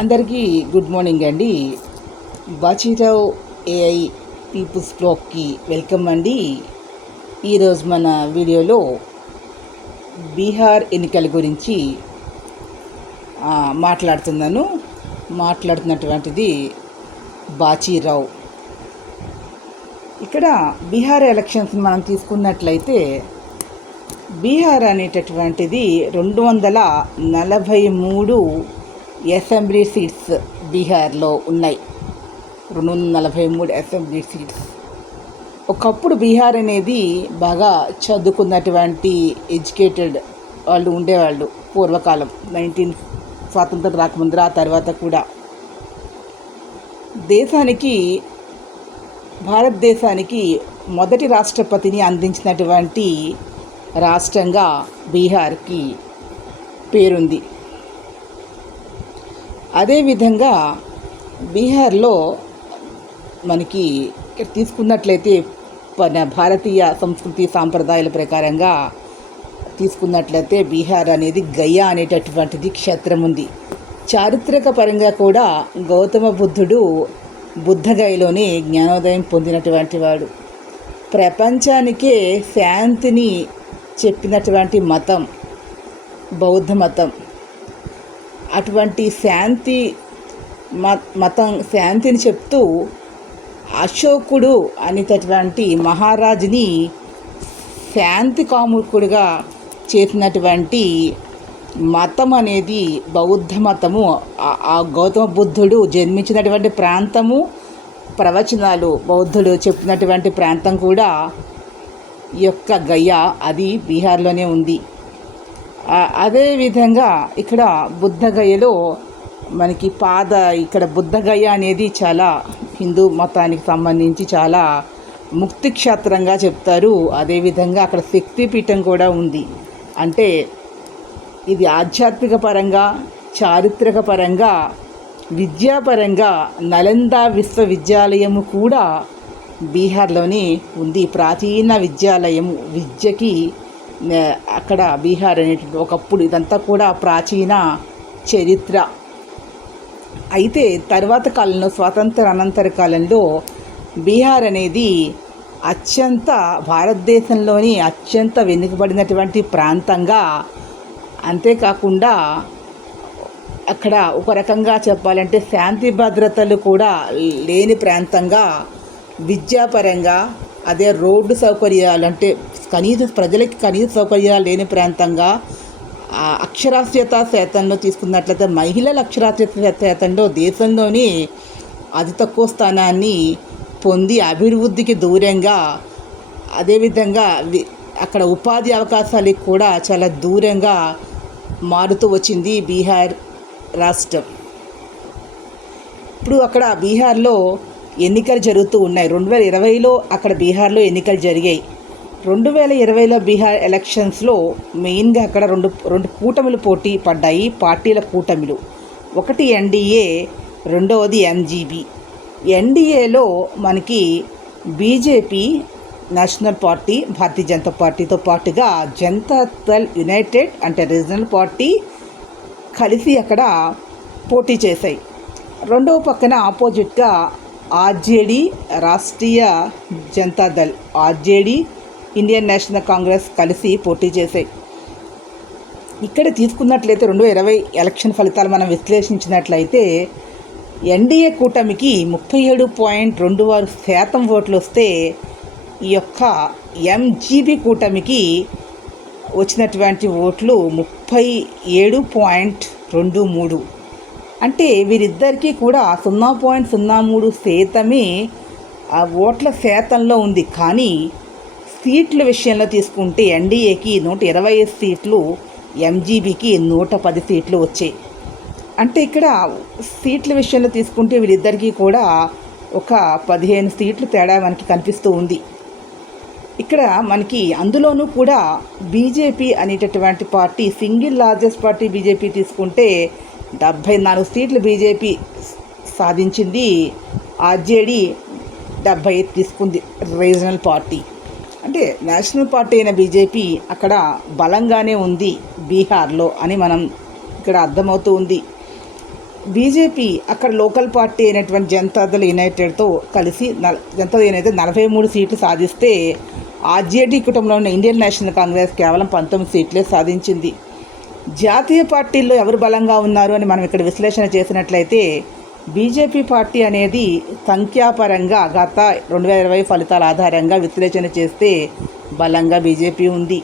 అందరికీ good morning అండి. Bachirao AI people's బ్లాగ్కి వెల్కమ్ అండి. ఈరోజు మన వీడియోలో బీహార్ ఎన్నికల గురించి మాట్లాడుతున్నాను. మాట్లాడుతున్నటువంటిది బాచీరావు. ఇక్కడ బీహార్ ఎలక్షన్స్ మనం తీసుకున్నట్లయితే బీహార్ అనేటటువంటిది రెండు వందల నలభై మూడు అసెంబ్లీ సీట్స్ బీహార్లో ఉన్నాయి. రెండు వందల నలభై మూడు అసెంబ్లీ సీట్స్. ఒకప్పుడు బీహార్ అనేది బాగా చదువుకున్నటువంటి ఎడ్యుకేటెడ్ వాళ్ళు ఉండేవాళ్ళు పూర్వకాలం. నైన్టీన్ స్వాతంత్రం రాకముందర ఆ తర్వాత కూడా. దేశానికి భారతదేశానికి మొదటి రాష్ట్రపతిని అందించినటువంటి రాష్ట్రంగా బీహార్కి పేరుంది. అదేవిధంగా బీహార్లో మనకి ఇక్కడ తీసుకున్నట్లయితే మన భారతీయ సంస్కృతి సాంప్రదాయాల ప్రకారంగా తీసుకున్నట్లయితే బీహార్ అనేది గయా అనేటటువంటిది క్షేత్రం ఉంది. చారిత్రక పరంగా కూడా గౌతమ బుద్ధుడు బుద్ధగయలోనే జ్ఞానోదయం పొందినటువంటి వాడు. ప్రపంచానికే శాంతిని చెప్పినటువంటి మతం బౌద్ధ మతం. అటువంటి శాంతి మ- మతం శాంతిని చెప్తూ అశోకుడు అనేటటువంటి మహారాజుని శాంతి కాముకుడుగా చేసినటువంటి మతం అనేది బౌద్ధ మతము. ఆ- గౌతమ బుద్ధుడు జన్మించినటువంటి ప్రాంతము ప్రవచనాలు బౌద్ధుడు చెప్పినటువంటి ప్రాంతం కూడా యొక్క గయ అది బీహార్లోనే ఉంది. అదేవిధంగా ఇక్కడ బుద్ధగయలో మనకి పాద ఇక్కడ బుద్ధగయ అనేది చాలా హిందూ మతానికి సంబంధించి చాలా ముక్తి క్షేత్రంగా చెప్తారు. అదేవిధంగా అక్కడ శక్తిపీఠం కూడా ఉంది. అంటే ఇది ఆధ్యాత్మిక పరంగా చారిత్రక పరంగా విద్యాపరంగా నలంద విశ్వవిద్యాలయము కూడా బీహార్లోనే ఉంది. ప్రాచీన విద్యాలయము విద్యకి అక్కడ బీహార్ అనేటువంటి ఒకప్పుడు ఇదంతా కూడా ప్రాచీన చరిత్ర. అయితే తర్వాత కాలంలో స్వాతంత్ర అనంతర కాలంలో బీహార్ అనేది అత్యంత భారతదేశంలోని అత్యంత వెనుకబడినటువంటి ప్రాంతంగా అంతేకాకుండా అక్కడ ఒక రకంగా చెప్పాలంటే శాంతి భద్రతలు కూడా లేని ప్రాంతంగా విద్యాపరంగా అదే రోడ్డు సౌకర్యాలు అంటే కనీస ప్రజలకి కనీస సౌకర్యాలు లేని ప్రాంతంగా అక్షరాస్యత శాతంలో తీసుకున్నట్లయితే మహిళల అక్షరాస్యత శాతంలో దేశంలోని అతి తక్కువ స్థానాన్ని పొంది అభివృద్ధికి దూరంగా అదేవిధంగా వి- అక్కడ ఉపాధి అవకాశాలకు కూడా చాలా దూరంగా మారుతూ వచ్చింది బీహార్ రాష్ట్రం. ఇప్పుడు అక్కడ బీహార్లో ఎన్నికలు జరుగుతూ ఉన్నాయి. రెండు వేల ఇరవైలో అక్కడ బీహార్లో ఎన్నికలు జరిగాయి. రెండు వేల ఇరవైలో బీహార్ ఎలక్షన్స్లో మెయిన్గా అక్కడ రెండు రెండు కూటమిలు పోటీ పడ్డాయి. పార్టీల కూటమిలు. ఒకటి ఎన్డీఏ రెండవది ఎంజీబీ ఎన్డీఏలో మనకి BJP national party Bharatiya Janata పార్టీతో పాటుగా జనతా దళ్ యునైటెడ్ అంటే రీజనల్ పార్టీ కలిసి అక్కడ పోటీ చేశాయి. రెండవ పక్కన ఆపోజిట్గా RJD Rashtriya Janata Dal RJD Indian National Congress కలిసి పోటీ చేశాయి ఇక్కడ తీసుకున్నట్లయితే రెండు ఇరవై ఎలక్షన్ ఫలితాలు మనం విశ్లేషించినట్లయితే ఎన్డీఏ కూటమికి ముప్పై ఏడు పాయింట్ రెండు ఆరు శాతం ఓట్లు వస్తే ఈ యొక్క ఎంజీబీ కూటమికి వచ్చినటువంటి ఓట్లు ముప్పై ఏడు పాయింట్ రెండు మూడు. అంటే వీరిద్దరికీ కూడా సున్నా పాయింట్ సున్నా మూడు శాతమే ఆ ఓట్ల శాతంలో ఉంది. కానీ సీట్ల విషయంలో తీసుకుంటే ఎన్డీఏకి నూట ఇరవై ఐదు సీట్లు ఎంజీబీకి నూట పది సీట్లు వచ్చాయి. అంటే ఇక్కడ సీట్ల విషయంలో తీసుకుంటే వీరిద్దరికీ కూడా ఒక పదిహేను సీట్లు తేడా మనకి కనిపిస్తూ ఉంది. ఇక్కడ మనకి అందులోనూ కూడా బీజేపీ అనేటటువంటి party single largest party BJP తీసుకుంటే డెబ్భై నాలుగు సీట్లు బీజేపీ సాధించింది. ఆర్జేడీ డెబ్భై ఐదు తీసుకుంది రీజనల్ పార్టీ. అంటే నేషనల్ పార్టీ అయిన బీజేపీ అక్కడ బలంగానే ఉంది బీహార్లో అని మనం ఇక్కడ అర్థమవుతూ ఉంది. బీజేపీ అక్కడ లోకల్ పార్టీ అయినటువంటి జనతాదళ యునైటెడ్తో కలిసి నల జనతా యునైటెడ్ నలభై మూడు సీట్లు సాధిస్తే ఆర్జేడీ కుటుంబంలో ఉన్న ఇండియన్ నేషనల్ కాంగ్రెస్ కేవలం పంతొమ్మిది సీట్లే సాధించింది. జాతీయ పార్టీల్లో ఎవరు బలంగా ఉన్నారు అని మనం ఇక్కడ విశ్లేషణ చేసినట్లయితే బీజేపీ పార్టీ అనేది సంఖ్యాపరంగా గత రెండు వేల ఇరవై ఫలితాల ఆధారంగా విశ్లేషణ చేస్తే బలంగా బీజేపీ ఉంది.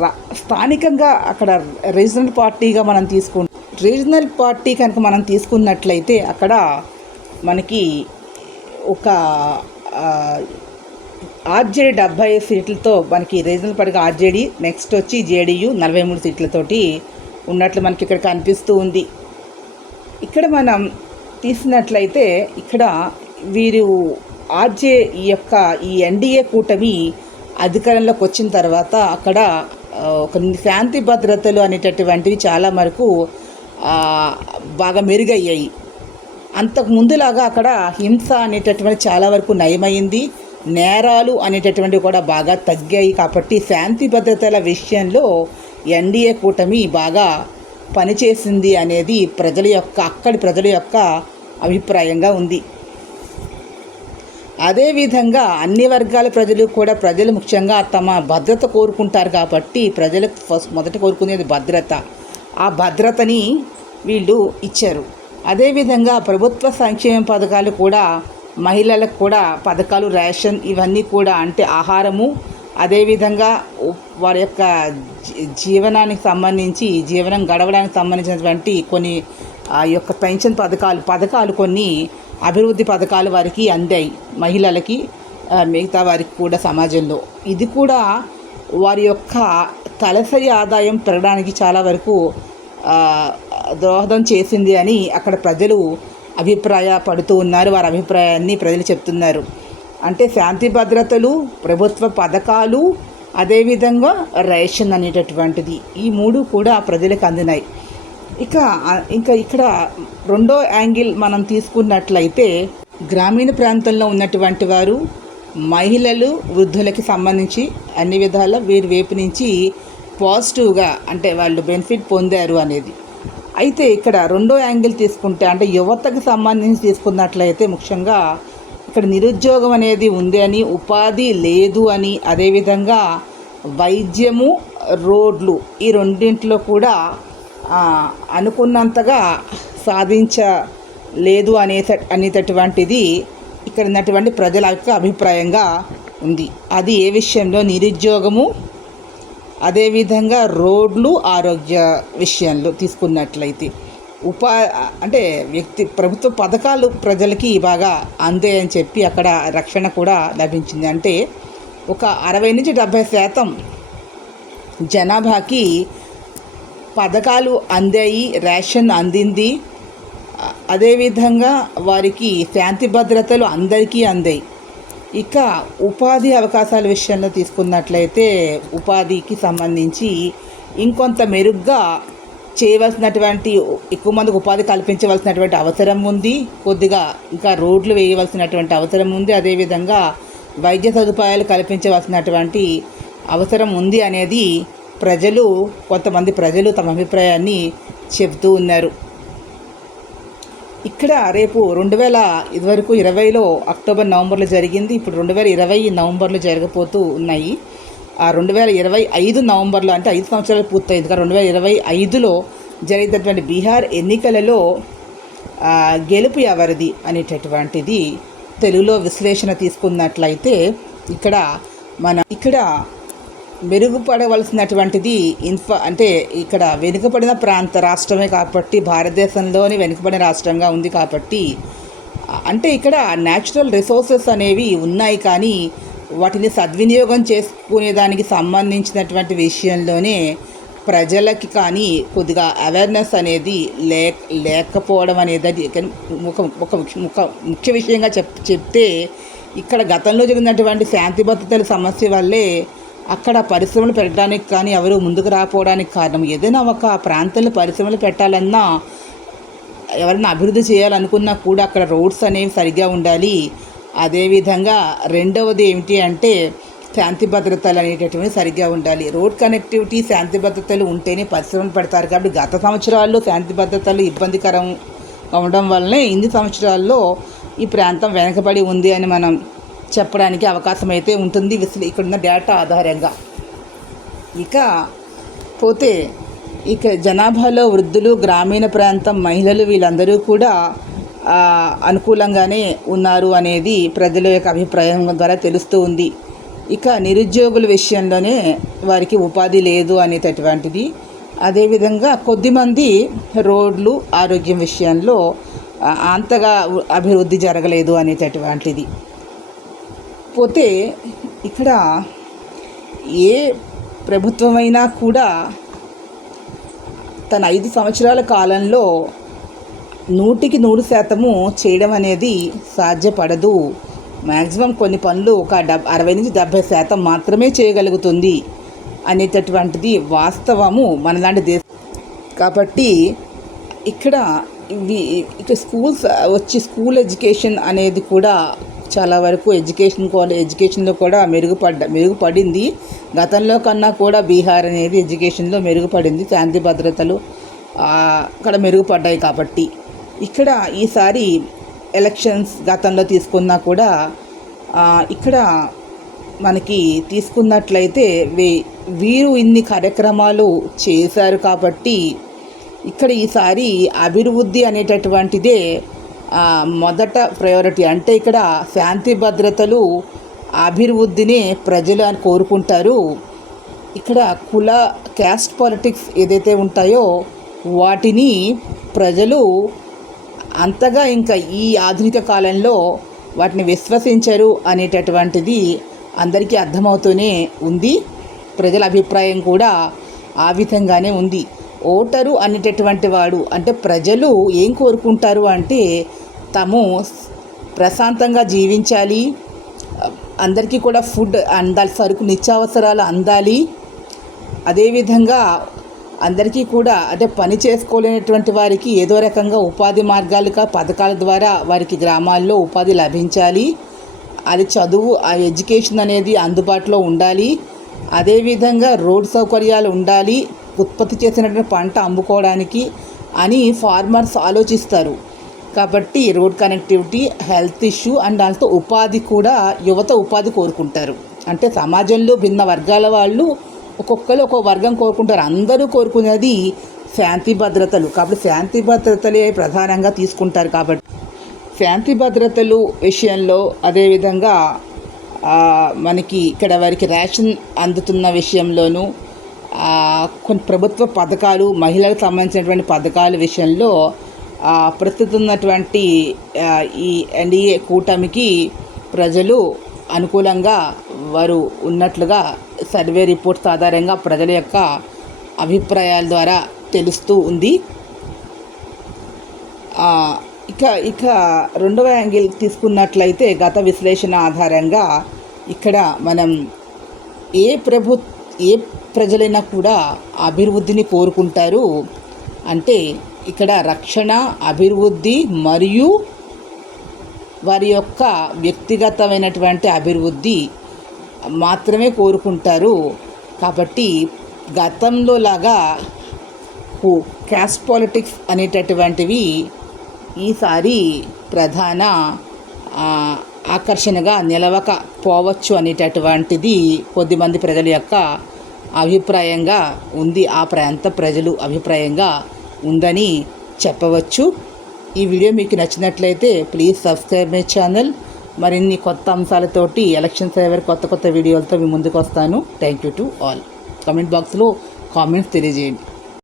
రా స్థానికంగా అక్కడ రీజనల్ పార్టీగా మనం తీసుకు రీజనల్ పార్టీ కనుక మనం తీసుకున్నట్లయితే అక్కడ మనకి ఒక ఆర్జేడీ డెబ్బై సీట్లతో మనకి రీజనల్ పార్టీగా ఆర్జేడీ నెక్స్ట్ వచ్చి జేడీయూ నలభై మూడు సీట్లతోటి ఉన్నట్లు మనకి ఇక్కడ కనిపిస్తూ ఉంది. ఇక్కడ మనం తీసినట్లయితే ఇక్కడ వీరు ఆర్జే ఈ యొక్క ఈ ఎన్డీఏ కూటమి అధికారంలోకి వచ్చిన తర్వాత అక్కడ ఒక శాంతి భద్రతలు అనేటటువంటివి చాలా వరకు బాగా మెరుగయ్యాయి. అంతకు ముందులాగా అక్కడ హింస అనేటటువంటి చాలా వరకు నయమైంది. నేరాలు అనేటటువంటివి కూడా బాగా తగ్గాయి కాబట్టి శాంతి భద్రతల విషయంలో ఎన్డీఏ కూటమి బాగా పనిచేసింది అనేది ప్రజల యొక్క అక్కడి ప్రజల యొక్క అభిప్రాయంగా ఉంది. అదేవిధంగా అన్ని వర్గాల ప్రజలు కూడా ప్రజలు ముఖ్యంగా తమ భద్రత కోరుకుంటారు కాబట్టి ప్రజలకు ఫస్ట్ మొదట కోరుకునేది భద్రత. ఆ భద్రతని వీళ్ళు ఇచ్చారు. అదేవిధంగా ప్రభుత్వ సంక్షేమ పథకాలు కూడా మహిళలకు కూడా పథకాలు రేషన్ ఇవన్నీ కూడా అంటే ఆహారము. అదేవిధంగా వారి యొక్క జీ- జీవనానికి సంబంధించి జీవనం గడవడానికి సంబంధించినటువంటి కొన్ని ఆ యొక్క పెన్షన్ పథకాలు పథకాలు కొన్ని అభివృద్ధి పథకాలు వారికి అందాయి మహిళలకి మిగతా వారికి కూడా సమాజంలో. ఇది కూడా వారి యొక్క తలసరి ఆదాయం పెరగడానికి చాలా వరకు దోహదం చేసింది అని అక్కడ ప్రజలు అభిప్రాయపడుతూ ఉన్నారు వారి అభిప్రాయాన్ని ప్రజలు చెప్తున్నారు. అంటే శాంతి భద్రతలు ప్రభుత్వ పథకాలు అదేవిధంగా రేషన్ అనేటటువంటిది ఈ మూడు కూడా ప్రజలకు అందినాయి. ఇక ఇంకా ఇక్కడ రెండో యాంగిల్ మనం తీసుకున్నట్లయితే గ్రామీణ ప్రాంతంలో ఉన్నటువంటి వారు మహిళలు వృద్ధులకి సంబంధించి అన్ని విధాల వీరి వైపు నుంచి పాజిటివ్గా అంటే వాళ్ళు బెనిఫిట్ పొందారు అనేది. అయితే ఇక్కడ రెండో యాంగిల్ తీసుకుంటే అంటే యువతకు సంబంధించి తీసుకున్నట్లయితే ముఖ్యంగా ఇక్కడ నిరుద్యోగం అనేది ఉంది అని ఉపాధి లేదు అని అదేవిధంగా వైద్యము రోడ్లు ఈ రెండింటిలో కూడా అనుకున్నంతగా సాధించలేదు అనే అనేటటువంటిది ఇక్కడ ఉన్నటువంటి ప్రజల యొక్క అభిప్రాయంగా ఉంది. అది ఏ విషయంలో? నిరుద్యోగము అదేవిధంగా రోడ్లు ఆరోగ్య విషయంలో తీసుకున్నట్లయితే ఉపా అంటే వ్యక్తి ప్రభుత్వ పథకాలు ప్రజలకి బాగా అందాయని చెప్పి అక్కడ రక్షణ కూడా లభించింది. అంటే ఒక అరవై నుంచి డెబ్భై శాతం జనాభాకి పథకాలు అందాయి రేషన్ అందింది. అదేవిధంగా వారికి శాంతి భద్రతలు అందరికీ అందాయి. ఇక ఉపాధి అవకాశాల విషయంలో తీసుకున్నట్లయితే ఉపాధికి సంబంధించి ఇంకొంత మెరుగ్గా చేయవలసినటువంటి ఎక్కువ మందికి ఉపాధి కల్పించవలసినటువంటి అవసరం ఉంది. కొద్దిగా ఇంకా రోడ్లు వేయవలసినటువంటి అవసరం ఉంది. అదేవిధంగా వైద్య సదుపాయాలు కల్పించవలసినటువంటి అవసరం ఉంది అనేది ప్రజలు కొంతమంది ప్రజలు తమ అభిప్రాయాన్ని చెబుతూ ఉన్నారు. ఇక్కడ రేపు రెండు వేల ఇదివరకు ఇరవైలో అక్టోబర్ నవంబర్లో జరిగింది. ఇప్పుడు రెండు వేల ఇరవై నవంబర్లో జరగబోతూ ఉన్నాయి. ఆ రెండు వేల ఇరవై ఐదు నవంబర్లో అంటే ఐదు సంవత్సరాలు పూర్తయింది. రెండు వేల ఇరవై ఐదులో జరిగినటువంటి బీహార్ ఎన్నికలలో గెలుపు ఎవరిది అనేటటువంటిది తెలుగులో విశ్లేషణ తీసుకున్నట్లయితే ఇక్కడ మన ఇక్కడ మెరుగుపడవలసినటువంటిది ఇన్ఫా అంటే ఇక్కడ వెనుకబడిన ప్రాంత రాష్ట్రమే కాబట్టి భారతదేశంలోని వెనుకబడిన రాష్ట్రంగా ఉంది కాబట్టి అంటే ఇక్కడ న్యాచురల్ రిసోర్సెస్ అనేవి ఉన్నాయి కానీ వాటిని సద్వినియోగం చేసుకునే దానికి సంబంధించినటువంటి విషయంలోనే ప్రజలకి కానీ కొద్దిగా అవేర్నెస్ అనేది లేక లేకపోవడం అనేది ఒక ముఖ్య- ఒక ముఖ్య విషయంగా చెప్ చెప్తే ఇక్కడ గతంలో జరిగినటువంటి శాంతి భద్రతల సమస్య వల్లే అక్కడ పరిశ్రమలు పెట్టడానికి కానీ ఎవరు ముందుకు రాకపోవడానికి కారణం ఏదైనా ఒక ప్రాంతంలో పరిశ్రమలు పెట్టాలన్నా ఎవరైనా అభివృద్ధి చేయాలనుకున్నా కూడా అక్కడ రోడ్స్ అనేవి సరిగ్గా ఉండాలి. అదేవిధంగా రెండవది ఏమిటి అంటే శాంతి భద్రతలు అనేటటువంటివి సరిగ్గా ఉండాలి. రోడ్ కనెక్టివిటీ శాంతి భద్రతలు ఉంటేనే పరిశ్రమలు పెడతారు కాబట్టి గత సంవత్సరాల్లో శాంతి భద్రతలు ఇబ్బందికరం అవడం వల్లనే ఇన్ని సంవత్సరాల్లో ఈ ప్రాంతం వెనకబడి ఉంది అని మనం చెప్పడానికి అవకాశం అయితే ఉంటుంది. విశ్లే ఇక్కడున్న డేటా ఆధారంగా. ఇక పోతే ఇక జనాభాలో వృద్ధులు గ్రామీణ ప్రాంతం మహిళలు వీళ్ళందరూ కూడా అనుకూలంగానే ఉన్నారు అనేది ప్రజల యొక్క అభిప్రాయం ద్వారా తెలుస్తూ ఉంది. ఇక నిరుద్యోగుల విషయంలోనే వారికి ఉపాధి లేదు అనేటటువంటిది. అదేవిధంగా కొద్దిమంది రోడ్లు ఆరోగ్యం విషయంలో అంతగా అభివృద్ధి జరగలేదు అనేటటువంటిది. పోతే ఇక్కడ ఏ ప్రభుత్వమైనా కూడా తన ఐదు సంవత్సరాల కాలంలో నూటికి నూరు శాతము చేయడం అనేది సాధ్యపడదు. మ్యాక్సిమం కొన్ని పనులు ఒక డబ్ అరవై నుంచి డెబ్భై శాతం మాత్రమే చేయగలుగుతుంది అనేటటువంటిది వాస్తవము మనలాంటి దేశ కాబట్టి ఇక్కడ ఇవి ఇక్కడ స్కూల్స్ వచ్చి స్కూల్ ఎడ్యుకేషన్ అనేది కూడా చాలా వరకు ఎడ్యుకేషన్ కూడా ఎడ్యుకేషన్లో కూడా మెరుగుపడ్డ మెరుగుపడింది. గతంలో కన్నా కూడా బీహార్ అనేది ఎడ్యుకేషన్లో మెరుగుపడింది. శాంతి భద్రతలు అక్కడ మెరుగుపడ్డాయి కాబట్టి. ఇక్కడ ఈసారి ఎలక్షన్స్ గతంలో తీసుకున్నా కూడా ఇక్కడ మనకి తీసుకున్నట్లయితే వీరు ఇన్ని కార్యక్రమాలు చేశారు కాబట్టి ఇక్కడ ఈసారి అభివృద్ధి అనేటటువంటిదే మొదట ప్రయారిటీ అంటే ఇక్కడ శాంతి భద్రతలు అభివృద్ధిని ప్రజలు అని కోరుకుంటారు. ఇక్కడ కుల క్యాస్ట్ పాలిటిక్స్ ఏదైతే ఉంటాయో వాటిని ప్రజలు అంతగా ఇంకా ఈ ఆధునిక కాలంలో వాటిని విశ్వసించరు అనేటటువంటిది అందరికీ అర్థమవుతూనే ఉంది. ప్రజల అభిప్రాయం కూడా ఆ విధంగానే ఉంది. ఓటరు అనేటటువంటి వాడు. అంటే ప్రజలు ఏం కోరుకుంటారు అంటే తాము ప్రశాంతంగా జీవించాలి అందరికీ కూడా ఫుడ్ అందాలి సరుకు నిత్యావసరాలు అందాలి. అదేవిధంగా అందరికీ కూడా అంటే పని చేసుకోలేనటువంటి వారికి ఏదో రకంగా ఉపాధి మార్గాలుగా పథకాల ద్వారా వారికి గ్రామాల్లో ఉపాధి లభించాలి. అది చదువు ఆ ఎడ్యుకేషన్ అనేది అందుబాటులో ఉండాలి. అదేవిధంగా రోడ్ సౌకర్యాలు ఉండాలి. ఉత్పత్తి చేసినటువంటి పంట అమ్ముకోవడానికి అని ఫార్మర్స్ ఆలోచిస్తారు. కాబట్టి road connectivity health issue and దాంతో ఉపాధి కూడా యువత ఉపాధి కోరుకుంటారు. అంటే సమాజంలో భిన్న వర్గాల వాళ్ళు ఒక్కొక్కరు ఒక్కొక్క వర్గం కోరుకుంటారు. అందరూ కోరుకునేది శాంతి భద్రతలు. కాబట్టి శాంతి భద్రతలే ప్రధానంగా తీసుకుంటారు కాబట్టి. శాంతి భద్రతలు విషయంలో అదేవిధంగా మనకి ఇక్కడ వారికి రేషన్ అందుతున్న విషయంలోనూ కొన్ని ప్రభుత్వ పథకాలు మహిళలకు సంబంధించినటువంటి పథకాల విషయంలో ప్రస్తుతం ఉన్నటువంటి ఈ ఎన్డీఏ కూటమికి ప్రజలు అనుకూలంగా వారు ఉన్నట్లుగా సర్వే రిపోర్ట్స్ ఆధారంగా ప్రజల యొక్క అభిప్రాయాల ద్వారా తెలుస్తూ ఉంది. ఇక ఇక రెండవ యాంగిల్ తీసుకున్నట్లయితే గత విశ్లేషణ ఆధారంగా ఇక్కడ మనం ఏ ప్రభుత్వ ఏ ప్రజలైనా కూడా అభివృద్ధిని కోరుకుంటారు అంటే ఇక్కడ రక్షణ అభివృద్ధి మరియు వారి యొక్క వ్యక్తిగతమైనటువంటి అభివృద్ధి మాత్రమే కోరుకుంటారు. కాబట్టి గతంలో లాగా క్యాస్ట్ పాలిటిక్స్ అనేటటువంటివి ఈసారి ప్రధాన ఆకర్షణగా నిలవక పోవచ్చు అనేటటువంటిది కొద్దిమంది ప్రజల యొక్క అభిప్రాయంగా ఉంది ఆ ప్రాంత ప్రజలు అభిప్రాయంగా ఉందని చెప్పవచ్చు. ఈ వీడియో మీకు నచ్చినట్లయితే ప్లీజ్ సబ్స్క్రైబ్ మై ఛానల్. మరిన్ని కొత్త అంశాలతోటి ఎలక్షన్ సైవర్ కొత్త కొత్త వీడియోలతో మీ ముందుకు వస్తాను. Thank you to all comment బాక్స్లో కామెంట్స్ తెలియజేయండి.